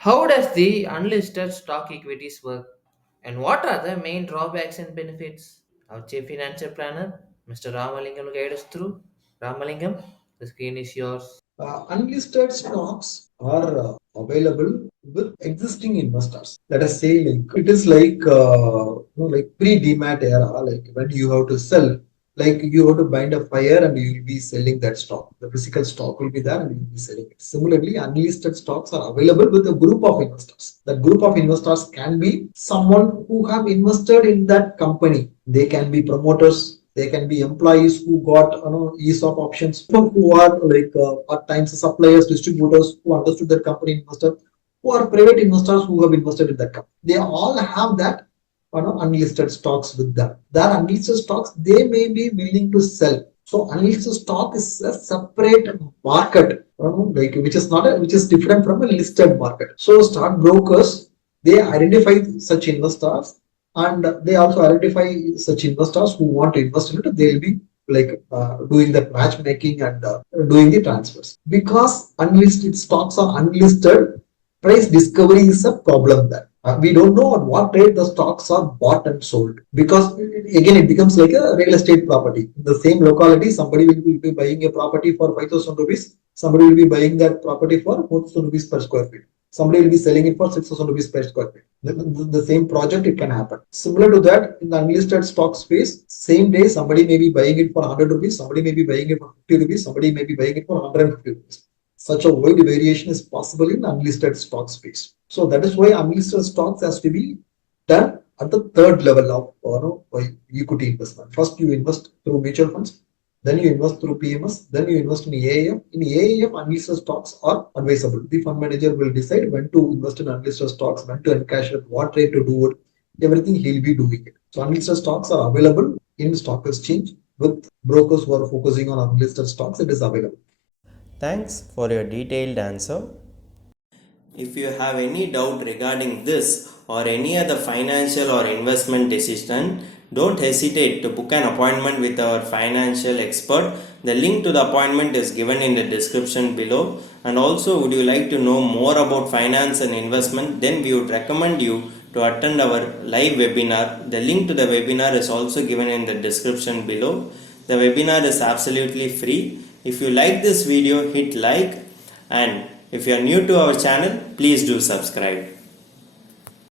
How does the unlisted stock equities work? And what are the main drawbacks and benefits? Our chief financial planner, Mr. Ramalingam, will guide us through. Ramalingam, the screen is yours. Unlisted stocks are available with existing investors. Let us say, like it is like like pre-demat era, like when you have to sell, like you have to bind a fire and you will be selling that stock. The physical stock will be there and you will be selling it. Similarly, unlisted stocks are available with a group of investors. That group of investors can be someone who have invested in that company. They can be promoters, they can be employees who got ESOP options, who are like at times suppliers, distributors who understood their company investor, who are private investors who have invested in that company. They all have that unlisted stocks with them. That unlisted stocks they may be willing to sell. So unlisted stock is a separate market, like which is not which is different from a listed market. So stock brokers they identify such investors and they also identify such investors who want to invest in it. They'll be like doing that matchmaking and doing the transfers. Because unlisted stocks are unlisted, price discovery is a problem there. We don't know at what rate the stocks are bought and sold, because again it becomes like a real estate property. In the same locality, somebody will be buying a property for 5,000 rupees, somebody will be buying that property for 4,000 rupees per square feet, somebody will be selling it for 6,000 rupees per square feet. The same project, it can happen. Similar to that, in the unlisted stock space, same day somebody may be buying it for 100 rupees, somebody may be buying it for 50 rupees, somebody may be buying it for 150 rupees. Such a wide variation is possible in unlisted stock space. So that is why unlisted stocks has to be done at the third level of equity investment. First, you invest through mutual funds, then you invest through PMS, then you invest in AAM. In AAM, unlisted stocks are advisable. The fund manager will decide when to invest in unlisted stocks, when to encash it, what rate to do it, everything he'll be doing it. So unlisted stocks are available in stock exchange with brokers who are focusing on unlisted stocks. It is available. Thanks for your detailed answer. If you have any doubt regarding this or any other financial or investment decision, don't hesitate to book an appointment with our financial expert. The link to the appointment is given in the description below. And also, would you like to know more about finance and investment? Then we would recommend you to attend our live webinar. The link to the webinar is also given in the description below. The webinar is absolutely free. If you like this video, hit like, and if you are new to our channel, please do subscribe.